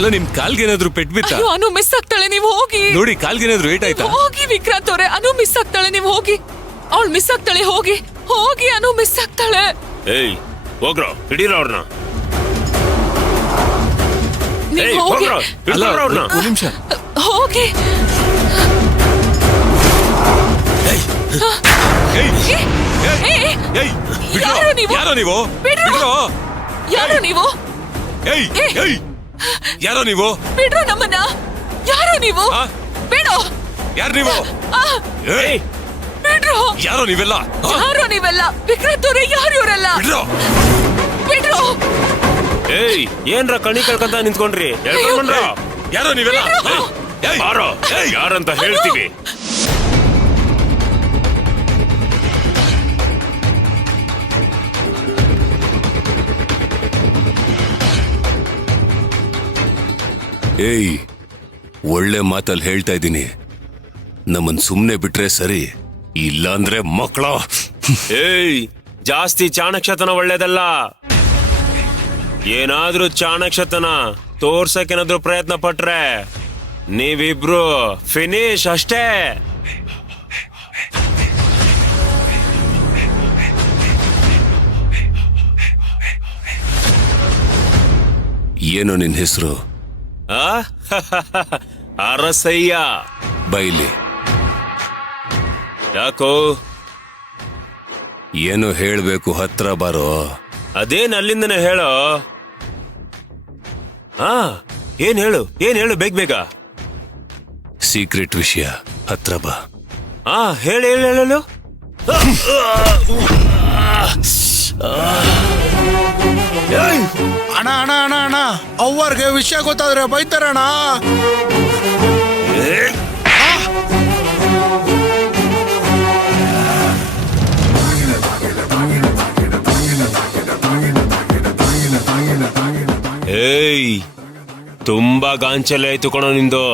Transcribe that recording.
ಅಲ್ಲ ನಿಮ್ ಕಾಲ್ಗೇನಾದ್ರು ಪೆಟ್ ಬಿತ್ತ? ಅಯ್ಯೋ, ಅನು ಮಿಸ್ ಆಗ್ತಾಳೆ, ನೀವು ಹೋಗಿ ನೋಡಿ ಕಾಲ್ಗೇನಾದ್ರು ಏಟ್ ಆಯ್ತಾ? ಹೋಗಿ ವಿಕ್ರಾಂತ್ ಅವ್ರೆ, ಅನು ಮಿಸ್ ಆಗ್ತಾಳೆ, ನೀವು ಹೋಗಿ. ಅವಳು ಮಿಸ್ ಆಗ್ತಾಳೆ, ಹೋಗಿ ಹೋಗಿ, ಅನು ಮಿಸ್ ಆಗ್ತಾಳೆ. ಏಯ್ ಹೋಗ್ರೋ, ಹಿಡೀರೋ ಅವ್ರನ್ನ. ನೀವು ಹೋಗಿ ಒಂದ್ ನಿಮಿಷ. ಹೋಗಿ. ಯಾರು ನೀವು? ಯಾರೋ ನೀವು? ಬಿಡ್ರೋ. ಯಾರು ನೀವು? ಯಾರೋ ನೀವು? ಬಿಡ್ರು ನಮ್ಮನ್ನ. ಯಾರು ನೀವು? ಬಿಡು. ಯಾರು ನೀವು? ಬಿಡ್ರು. ಯಾರೋ ನೀವೆಲ್ಲ? ಯಾರು ನೀವೆಲ್ಲ? ವಿಕ್ರಾಂತ್ ಅವ್ರೆ, ಯಾರು ಇವರೆಲ್ಲ? ಬಿಡ್ರೋ. ಬಿಡ್ರು. ಏಯ್ ಏನ್ರ ಕಣಿ ಕಳ್ಕೊಂತ ನಿಂತ್ಕೊಂಡ್ರಿ? ಯಾರೋ ನೀವೆಲ್ಲ? ಬಾರೋ, ಯಾರಂತ ಹೇಳ್ತೀವಿ. ಏಯ್, ಒಳ್ಳೆ ಮಾತಲ್ಲಿ ಹೇಳ್ತಾ ಇದ್ದೀನಿ, ನಮ್ಮನ್ ಸುಮ್ನೆ ಬಿಟ್ರೆ ಸರಿ, ಇಲ್ಲಾಂದ್ರೆ ಮಕ್ಕಳ. ಏಯ್ ಜಾಸ್ತಿ ಚಾಣಕ್ಷತನ ಒಳ್ಳೇದಲ್ಲ. ಏನಾದ್ರೂ ಚಾಣಕ್ಷತನ ತೋರ್ಸಕ್ಕೇನಾದ್ರೂ ಪ್ರಯತ್ನ ಪಟ್ರೆ ನೀವಿಬ್ರು ಫಿನಿಶ್ ಅಷ್ಟೇ. ಏನೋ ನಿನ್ ಹೆಸರು? ಅರಸಯ್ಯ. ಬೈಲಿ. ಯಾಕೋ? ಏನು ಹೇಳ್ಬೇಕು, ಹತ್ರ ಬಾರೋ. ಅದೇನ್ ಅಲ್ಲಿಂದನೇ ಹೇಳೋ. ಏನ್ ಹೇಳು ಬೇಗ ಬೇಗ. ಸೀಕ್ರೆಟ್ ವಿಷಯ, ಹತ್ರ ಬಾ. ಹೇಳು ಹೇಳು. ಅಣ್ಣ ಅಣ್ಣ ಅಣ್ಣ ಅಣ್ಣ, ಅವ್ವರ್ಗೆ ವಿಷಯ ಗೊತ್ತಾದ್ರೆ ಬೈತಾರಣ್ಣ. ಏಯ್ ತುಂಬಾ ಗಾಂಚಲೆ ಆಯ್ತು ಕಣೋ ನಿಂದು.